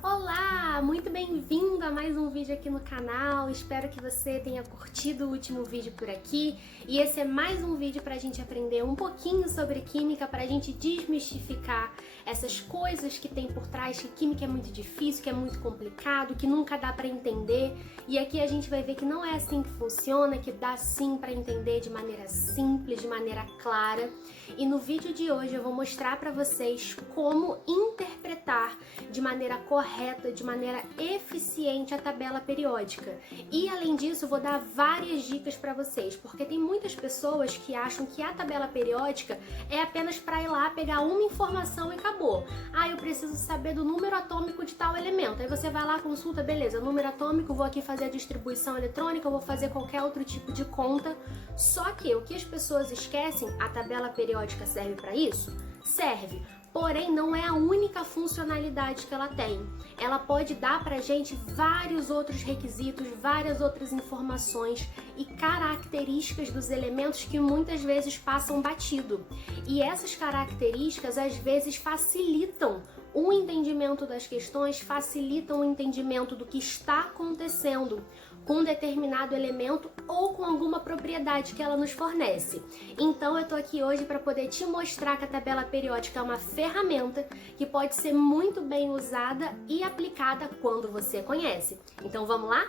Olá, muito bem-vindo a mais um vídeo aqui no canal. Espero que você tenha curtido o último vídeo por aqui. E esse é mais um vídeo para a gente aprender um pouquinho sobre química, para a gente desmistificar essas coisas que tem por trás, que química é muito difícil, que é muito complicado, que nunca dá para entender. E aqui a gente vai ver que não é assim que funciona, que dá sim para entender de maneira simples, de maneira clara. E no vídeo de hoje eu vou mostrar para vocês como interpretar de maneira correta, de maneira eficiente a tabela periódica. E além disso, eu vou dar várias dicas para vocês, porque tem muitas pessoas que acham que a tabela periódica é apenas para ir lá pegar uma informação e acabou. Ah, eu preciso saber do número atômico de tal elemento. Aí você vai lá, consulta, beleza, número atômico, vou aqui fazer a distribuição eletrônica, vou fazer qualquer outro tipo de conta. Só que o que as pessoas esquecem, a tabela periódica serve para isso? Serve. Porém, não é a única funcionalidade que ela tem. Ela pode dar pra gente vários outros requisitos, várias outras informações e características dos elementos que muitas vezes passam batido. E essas características às vezes facilitam o entendimento das questões, facilitam o entendimento do que está acontecendo com um determinado elemento ou com alguma propriedade que ela nos fornece. Então eu tô aqui hoje para poder te mostrar que a tabela periódica é uma ferramenta que pode ser muito bem usada e aplicada quando você conhece. Então vamos lá?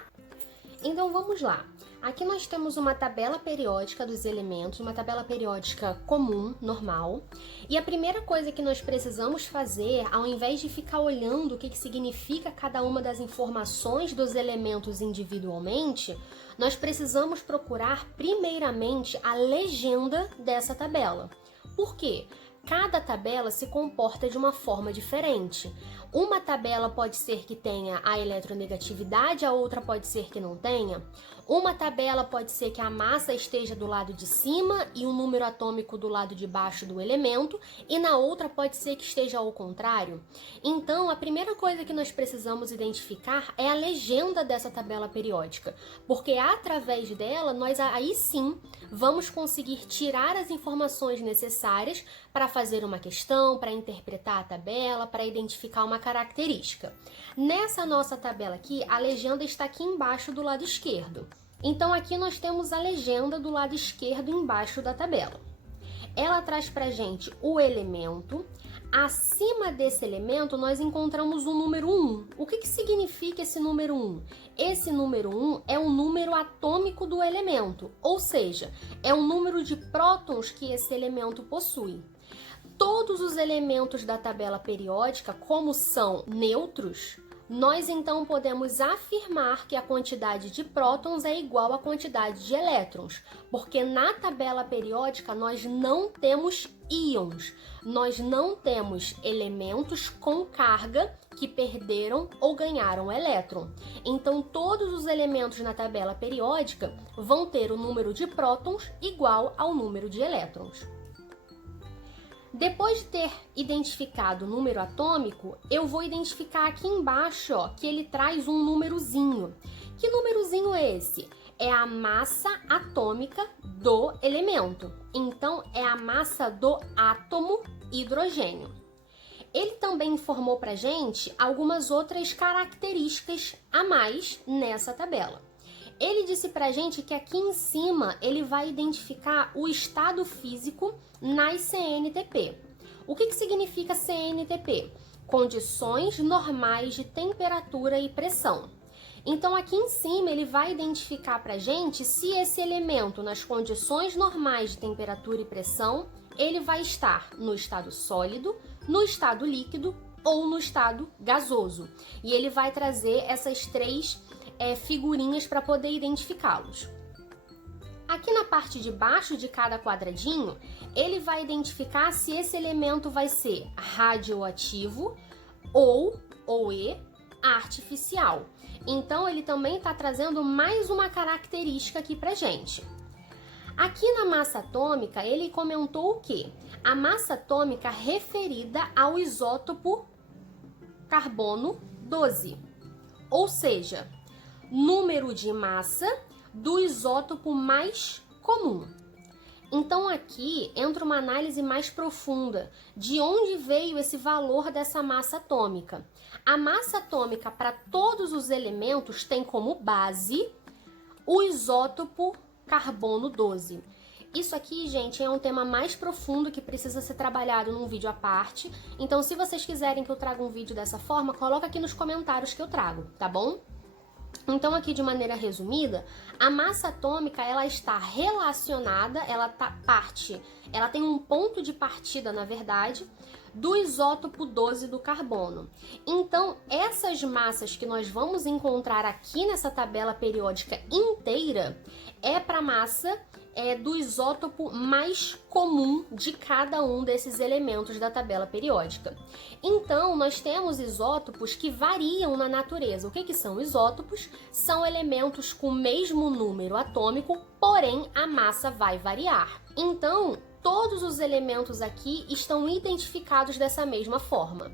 Então vamos lá. Aqui nós temos uma tabela periódica dos elementos, uma tabela periódica comum, normal. E a primeira coisa que nós precisamos fazer, ao invés de ficar olhando o que significa cada uma das informações dos elementos individualmente, nós precisamos procurar primeiramente a legenda dessa tabela. Por quê? Cada tabela se comporta de uma forma diferente. Uma tabela pode ser que tenha a eletronegatividade, a outra pode ser que não tenha. Uma tabela pode ser que a massa esteja do lado de cima e o número atômico do lado de baixo do elemento, e na outra pode ser que esteja ao contrário. Então, a primeira coisa que nós precisamos identificar é a legenda dessa tabela periódica, porque através dela nós aí sim vamos conseguir tirar as informações necessárias para fazer uma questão, para interpretar a tabela, para identificar uma característica. Nessa nossa tabela aqui, a legenda está aqui embaixo do lado esquerdo. Então aqui nós temos a legenda do lado esquerdo embaixo da tabela. Ela traz pra gente o elemento. Acima desse elemento nós encontramos o número 1. O que significa esse número 1? Esse número 1 é o número atômico do elemento, ou seja, é o número de prótons que esse elemento possui. Todos os elementos da tabela periódica, como são neutros, nós então podemos afirmar que a quantidade de prótons é igual à quantidade de elétrons, porque na tabela periódica nós não temos íons, nós não temos elementos com carga que perderam ou ganharam elétron. Então todos os elementos na tabela periódica vão ter o número de prótons igual ao número de elétrons. Depois de ter identificado o número atômico, eu vou identificar aqui embaixo, ó, que ele traz um númerozinho. Que númerozinho é esse? É a massa atômica do elemento. Então, é a massa do átomo hidrogênio. Ele também informou pra gente algumas outras características a mais nessa tabela. Ele disse pra gente que aqui em cima ele vai identificar o estado físico nas CNTP. O que significa CNTP? Condições normais de temperatura e pressão. Então aqui em cima ele vai identificar pra gente se esse elemento nas condições normais de temperatura e pressão, ele vai estar no estado sólido, no estado líquido ou no estado gasoso. E ele vai trazer essas três figurinhas para poder identificá-los. Aqui na parte de baixo de cada quadradinho, ele vai identificar se esse elemento vai ser radioativo ou artificial. Então ele também está trazendo mais uma característica aqui para gente. Aqui na massa atômica, ele comentou o quê? A massa atômica referida ao isótopo carbono 12, ou seja, número de massa do isótopo mais comum. Então aqui entra uma análise mais profunda de onde veio esse valor dessa massa atômica. A massa atômica para todos os elementos tem como base o isótopo carbono 12. Isso aqui, gente, é um tema mais profundo que precisa ser trabalhado num vídeo à parte. Então, se vocês quiserem que eu traga um vídeo dessa forma, coloca aqui nos comentários que eu trago, tá bom? Então, aqui de maneira resumida, a massa atômica ela está relacionada, ela tem um ponto de partida, na verdade, do isótopo 12 do carbono. Então, essas massas que nós vamos encontrar aqui nessa tabela periódica inteira é para a massa do isótopo mais comum de cada um desses elementos da tabela periódica. Então, nós temos isótopos que variam na natureza. O que são isótopos? São elementos com o mesmo número atômico, porém a massa vai variar. Então, todos os elementos aqui estão identificados dessa mesma forma.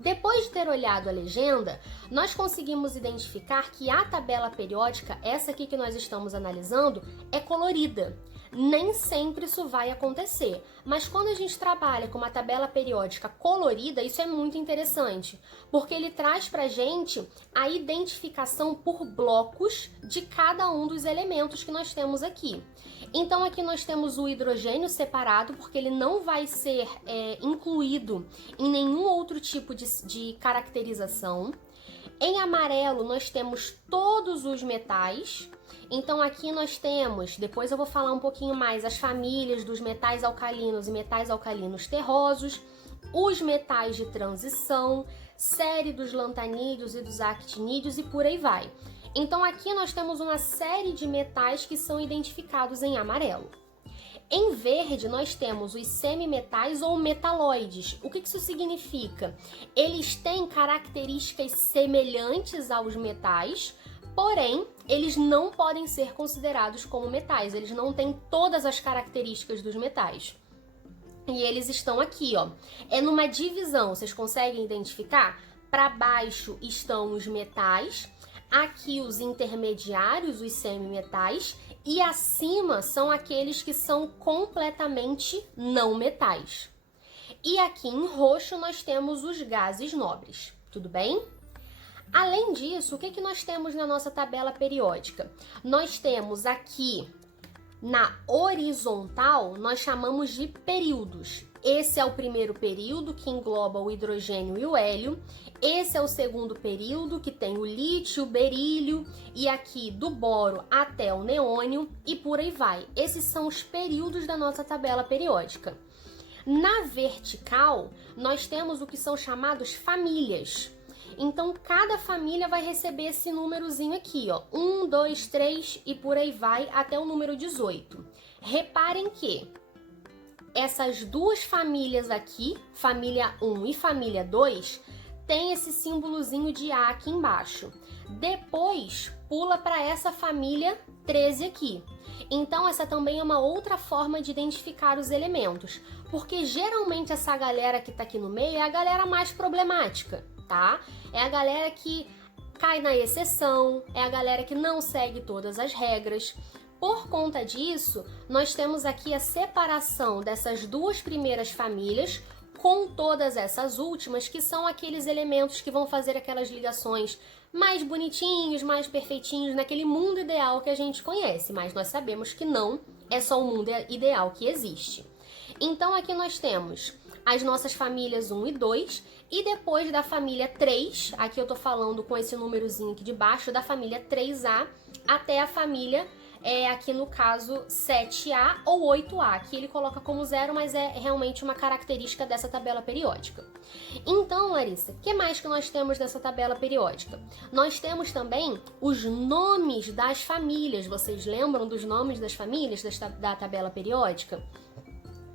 Depois de ter olhado a legenda, nós conseguimos identificar que a tabela periódica, essa aqui que nós estamos analisando, é colorida. Nem sempre isso vai acontecer, mas quando a gente trabalha com uma tabela periódica colorida, isso é muito interessante, porque ele traz pra gente a identificação por blocos de cada um dos elementos que nós temos aqui. Então aqui nós temos o hidrogênio separado, porque ele não vai ser incluído em nenhum outro tipo de caracterização. Em amarelo nós temos todos os metais. Então aqui nós temos, depois eu vou falar um pouquinho mais, as famílias dos metais alcalinos e metais alcalinos terrosos, os metais de transição, série dos lantanídeos e dos actinídeos e por aí vai. Então aqui nós temos uma série de metais que são identificados em amarelo. Em verde nós temos os semimetais ou metalóides. O que isso significa? Eles têm características semelhantes aos metais, porém, eles não podem ser considerados como metais, eles não têm todas as características dos metais. E eles estão aqui, ó. É numa divisão, vocês conseguem identificar? Para baixo estão os metais, aqui os intermediários, os semimetais, e acima são aqueles que são completamente não metais. E aqui em roxo nós temos os gases nobres, tudo bem? Além disso, o que nós temos na nossa tabela periódica? Nós temos aqui, na horizontal, nós chamamos de períodos. Esse é o primeiro período, que engloba o hidrogênio e o hélio. Esse é o segundo período, que tem o lítio, o berílio, e aqui do boro até o neônio, e por aí vai. Esses são os períodos da nossa tabela periódica. Na vertical, nós temos o que são chamados famílias. Então, cada família vai receber esse númerozinho aqui, ó. 1, 2, 3 e por aí vai até o número 18. Reparem que essas duas famílias aqui, família 1 e família 2, tem esse símbolozinho de A aqui embaixo. Depois, pula para essa família 13 aqui. Então, essa também é uma outra forma de identificar os elementos, porque geralmente essa galera que tá aqui no meio é a galera mais problemática, tá? É a galera que cai na exceção, é a galera que não segue todas as regras. Por conta disso, nós temos aqui a separação dessas duas primeiras famílias com todas essas últimas, que são aqueles elementos que vão fazer aquelas ligações mais bonitinhos, mais perfeitinhos, naquele mundo ideal que a gente conhece, mas nós sabemos que não é só o mundo ideal que existe. Então aqui nós temos as nossas famílias 1 e 2, e depois da família 3, aqui eu tô falando com esse númerozinho aqui de baixo, da família 3A até a família, aqui no caso 7A ou 8A, que ele coloca como 0, mas é realmente uma característica dessa tabela periódica. Então, Larissa, o que mais que nós temos nessa tabela periódica? Nós temos também os nomes das famílias. Vocês lembram dos nomes das famílias da tabela periódica?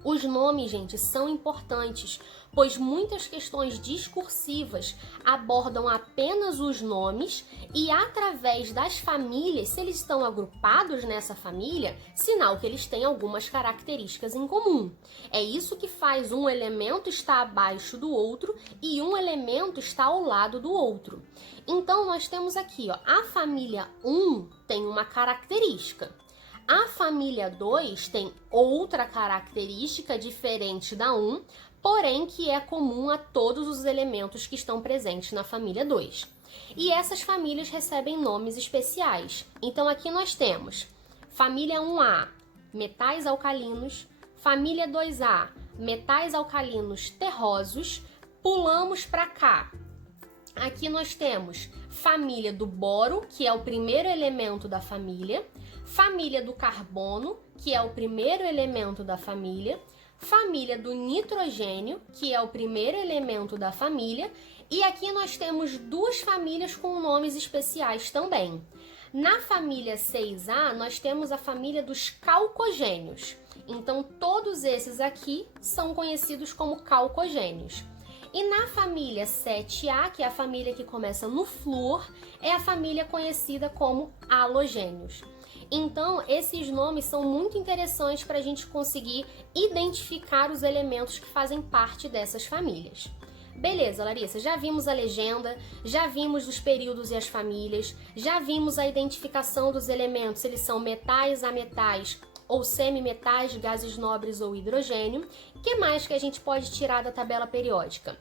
Os nomes, gente, são importantes, pois muitas questões discursivas abordam apenas os nomes e através das famílias, se eles estão agrupados nessa família, sinal que eles têm algumas características em comum. É isso que faz um elemento estar abaixo do outro e um elemento estar ao lado do outro. Então, nós temos aqui, ó, a família 1 tem uma característica. A família 2 tem outra característica diferente da 1, porém que é comum a todos os elementos que estão presentes na família 2. E essas famílias recebem nomes especiais. Então aqui nós temos família 1A, metais alcalinos, família 2A, metais alcalinos terrosos. Pulamos para cá. Aqui nós temos família do boro, que é o primeiro elemento da família, família do carbono, que é o primeiro elemento da família, família do nitrogênio, que é o primeiro elemento da família, e aqui nós temos duas famílias com nomes especiais também. Na família 6A, nós temos a família dos calcogênios. Então, todos esses aqui são conhecidos como calcogênios. E na família 7A, que é a família que começa no flúor, é a família conhecida como halogênios. Então, esses nomes são muito interessantes para a gente conseguir identificar os elementos que fazem parte dessas famílias. Beleza, Larissa, já vimos a legenda, já vimos os períodos e as famílias, já vimos a identificação dos elementos, se eles são metais, ametais ou semimetais, gases nobres ou hidrogênio. O que mais que a gente pode tirar da tabela periódica?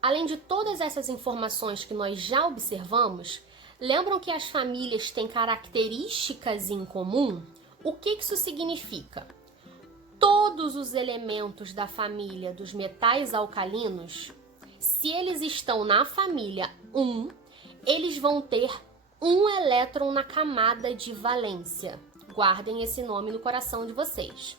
Além de todas essas informações que nós já observamos, lembram que as famílias têm características em comum? O que isso significa? Todos os elementos da família dos metais alcalinos, se eles estão na família 1, eles vão ter um elétron na camada de valência. Guardem esse nome no coração de vocês.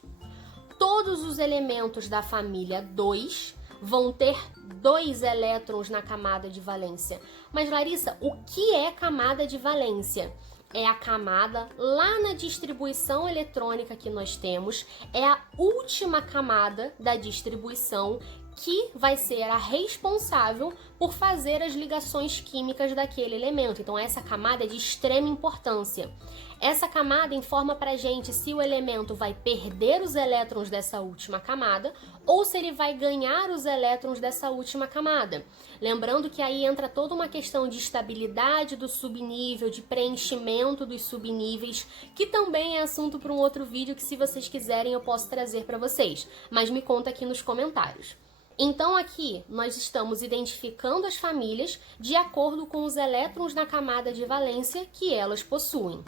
Todos os elementos da família 2 vão ter 2 elétrons na camada de valência. Mas, Larissa, o que é camada de valência? É a camada lá na distribuição eletrônica que nós temos, é a última camada da distribuição que vai ser a responsável por fazer as ligações químicas daquele elemento. Então, essa camada é de extrema importância. Essa camada informa pra gente se o elemento vai perder os elétrons dessa última camada ou se ele vai ganhar os elétrons dessa última camada. Lembrando que aí entra toda uma questão de estabilidade do subnível, de preenchimento dos subníveis, que também é assunto para um outro vídeo que, se vocês quiserem, eu posso trazer para vocês. Mas me conta aqui nos comentários. Então aqui nós estamos identificando as famílias de acordo com os elétrons na camada de valência que elas possuem.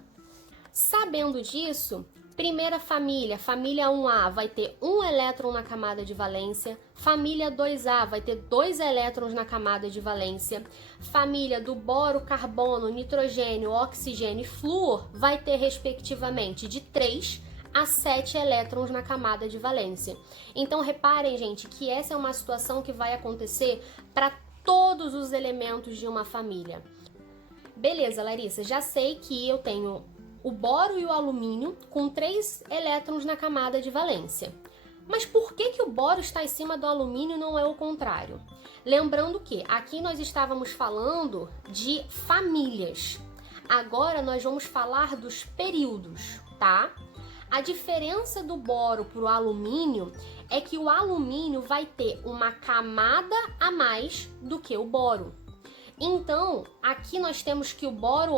Sabendo disso, primeira família, família 1A, vai ter um elétron na camada de valência, família 2A vai ter 2 elétrons na camada de valência, família do boro, carbono, nitrogênio, oxigênio e flúor vai ter respectivamente de 3 a 7 elétrons na camada de valência. Então reparem, gente, que essa é uma situação que vai acontecer para todos os elementos de uma família. Beleza, Larissa, já sei que eu tenho o boro e o alumínio com 3 elétrons na camada de valência. Mas por que o boro está em cima do alumínio e não é o contrário? Lembrando que aqui nós estávamos falando de famílias. Agora nós vamos falar dos períodos, tá? A diferença do boro para o alumínio é que o alumínio vai ter uma camada a mais do que o boro. Então, aqui nós temos que o boro,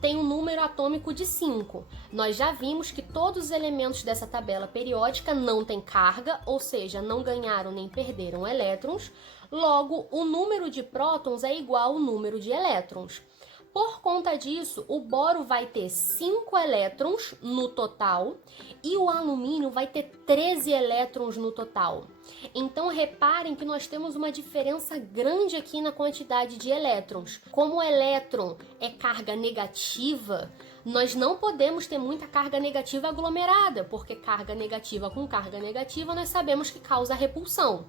tem um número atômico de 5. Nós já vimos que todos os elementos dessa tabela periódica não têm carga, ou seja, não ganharam nem perderam elétrons. Logo, o número de prótons é igual ao número de elétrons. Por conta disso, o boro vai ter 5 elétrons no total e o alumínio vai ter 13 elétrons no total. Então, reparem que nós temos uma diferença grande aqui na quantidade de elétrons. Como o elétron é carga negativa, nós não podemos ter muita carga negativa aglomerada, porque carga negativa com carga negativa nós sabemos que causa repulsão.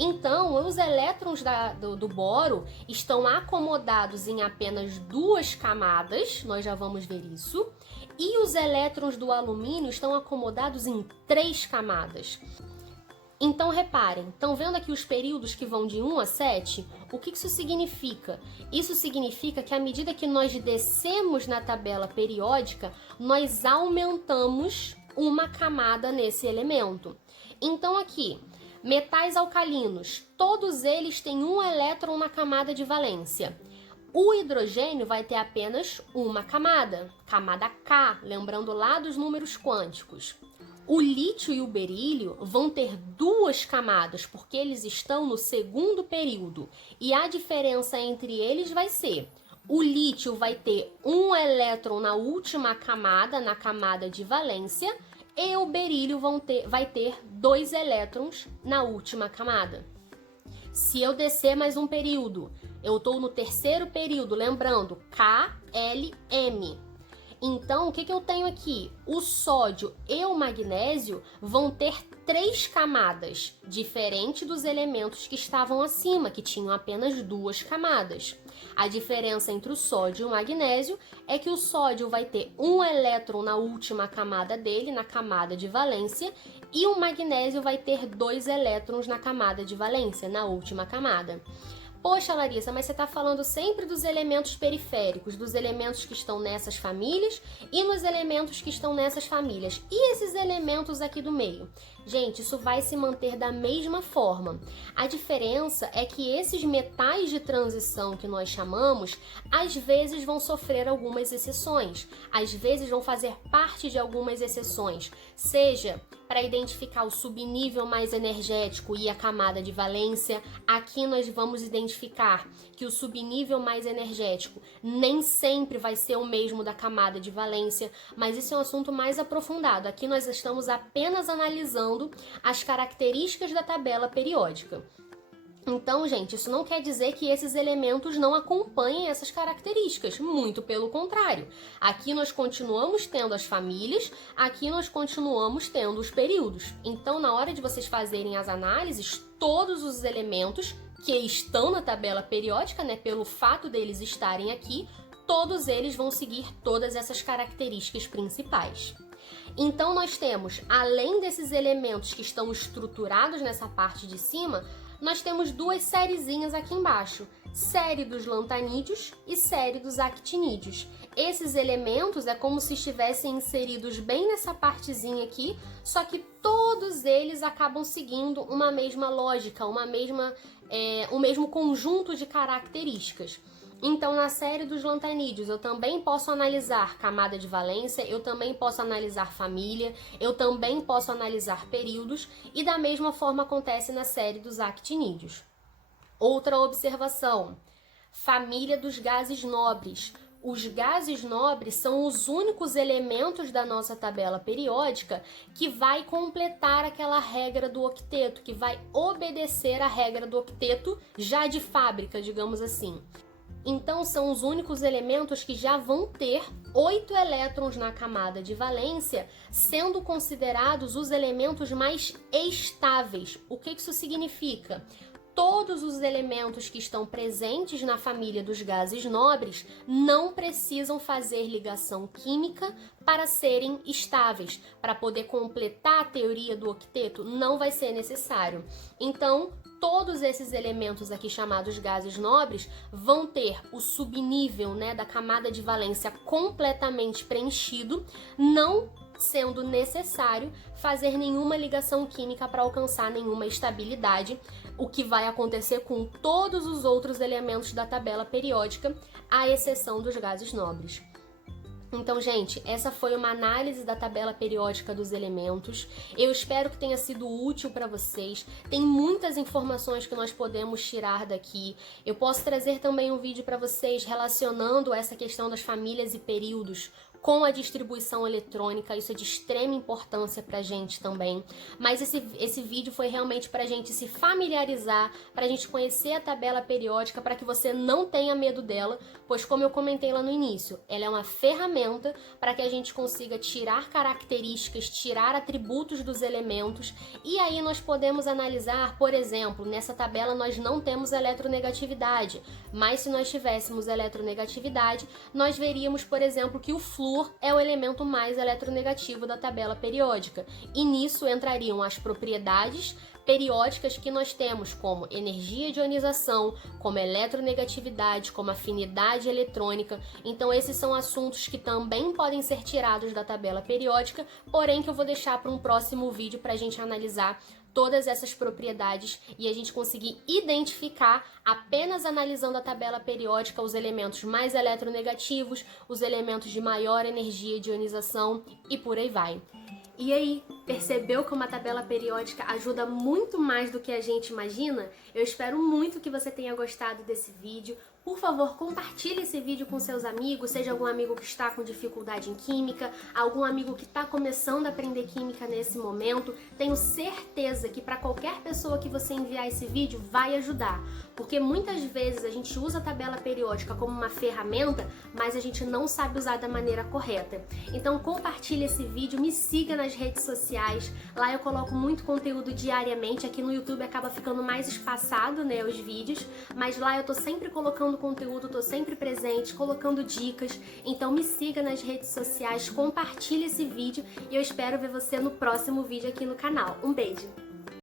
Então, os elétrons do boro estão acomodados em apenas 2 camadas, nós já vamos ver isso, e os elétrons do alumínio estão acomodados em 3 camadas. Então, reparem, estão vendo aqui os períodos que vão de 1 a 7? O que isso significa? Isso significa que à medida que nós descemos na tabela periódica, nós aumentamos uma camada nesse elemento. Então, aqui, metais alcalinos, todos eles têm um elétron na camada de valência. O hidrogênio vai ter apenas uma camada, camada K, lembrando lá dos números quânticos. O lítio e o berílio vão ter duas camadas, porque eles estão no segundo período. E a diferença entre eles vai ser: o lítio vai ter um elétron na última camada, na camada de valência, e o berílio vai ter 2 elétrons na última camada. Se eu descer mais um período, eu estou no terceiro período, lembrando, KLM. Então, o que eu tenho aqui? O sódio e o magnésio vão ter 3 camadas, diferente dos elementos que estavam acima, que tinham apenas 2 camadas. A diferença entre o sódio e o magnésio é que o sódio vai ter um elétron na última camada dele, na camada de valência, e o magnésio vai ter 2 elétrons na camada de valência, na última camada. Poxa, Larissa, mas você está falando sempre dos elementos periféricos, dos elementos que estão nessas famílias e nos elementos que estão nessas famílias. E esses elementos aqui do meio? Gente, isso vai se manter da mesma forma. A diferença é que esses metais de transição que nós chamamos, às vezes vão sofrer algumas exceções, às vezes vão fazer parte de algumas exceções, seja para identificar o subnível mais energético e a camada de valência. Aqui nós vamos identificar que o subnível mais energético nem sempre vai ser o mesmo da camada de valência, mas isso é um assunto mais aprofundado. Aqui nós estamos apenas analisando as características da tabela periódica. Então, gente, isso não quer dizer que esses elementos não acompanhem essas características, muito pelo contrário. Aqui nós continuamos tendo as famílias, aqui nós continuamos tendo os períodos. Então, na hora de vocês fazerem as análises, todos os elementos que estão na tabela periódica, né, pelo fato deles estarem aqui, todos eles vão seguir todas essas características principais. Então, nós temos, além desses elementos que estão estruturados nessa parte de cima, nós temos 2 sériezinhas aqui embaixo, série dos lantanídeos e série dos actinídeos. Esses elementos é como se estivessem inseridos bem nessa partezinha aqui, só que todos eles acabam seguindo uma mesma lógica, o mesmo conjunto de características. Então, na série dos lantanídeos, eu também posso analisar camada de valência, eu também posso analisar família, eu também posso analisar períodos, e da mesma forma acontece na série dos actinídeos. Outra observação: família dos gases nobres. Os gases nobres são os únicos elementos da nossa tabela periódica que vai completar aquela regra do octeto, que vai obedecer à regra do octeto já de fábrica, digamos assim. Então, são os únicos elementos que já vão ter 8 elétrons na camada de valência, sendo considerados os elementos mais estáveis. O que isso significa? Todos os elementos que estão presentes na família dos gases nobres não precisam fazer ligação química para serem estáveis. Para poder completar a teoria do octeto, não vai ser necessário. Então, todos esses elementos aqui chamados gases nobres vão ter o subnível, né, da camada de valência completamente preenchido, não sendo necessário fazer nenhuma ligação química para alcançar nenhuma estabilidade, o que vai acontecer com todos os outros elementos da tabela periódica, à exceção dos gases nobres. Então, gente, essa foi uma análise da tabela periódica dos elementos. Eu espero que tenha sido útil para vocês. Tem muitas informações que nós podemos tirar daqui. Eu posso trazer também um vídeo para vocês relacionando essa questão das famílias e períodos com a distribuição eletrônica. Isso é de extrema importância pra gente também. Mas esse vídeo foi realmente pra gente se familiarizar, pra gente conhecer a tabela periódica, para que você não tenha medo dela, pois, como eu comentei lá no início, ela é uma ferramenta para que a gente consiga tirar características, tirar atributos dos elementos, e aí nós podemos analisar, por exemplo, nessa tabela nós não temos eletronegatividade, mas se nós tivéssemos eletronegatividade, nós veríamos, por exemplo, que o flúor é o elemento mais eletronegativo da tabela periódica, e nisso entrariam as propriedades periódicas que nós temos, como energia de ionização, como eletronegatividade, como afinidade eletrônica. Então, esses são assuntos que também podem ser tirados da tabela periódica, porém que eu vou deixar para um próximo vídeo para a gente analisar todas essas propriedades e a gente conseguir identificar, apenas analisando a tabela periódica, os elementos mais eletronegativos, os elementos de maior energia de ionização e por aí vai. E aí, percebeu como a tabela periódica ajuda muito mais do que a gente imagina? Eu espero muito que você tenha gostado desse vídeo. Por favor, compartilhe esse vídeo com seus amigos, seja algum amigo que está com dificuldade em química, algum amigo que está começando a aprender química nesse momento. Tenho certeza que para qualquer pessoa que você enviar esse vídeo vai ajudar, porque muitas vezes a gente usa a tabela periódica como uma ferramenta, mas a gente não sabe usar da maneira correta. Então compartilhe esse vídeo, me siga nas redes sociais, lá eu coloco muito conteúdo diariamente. Aqui no YouTube acaba ficando mais espaçado, né, os vídeos, mas lá eu tô sempre colocando conteúdo, tô sempre presente, colocando dicas. Então me siga nas redes sociais, compartilhe esse vídeo e eu espero ver você no próximo vídeo aqui no canal. Um beijo!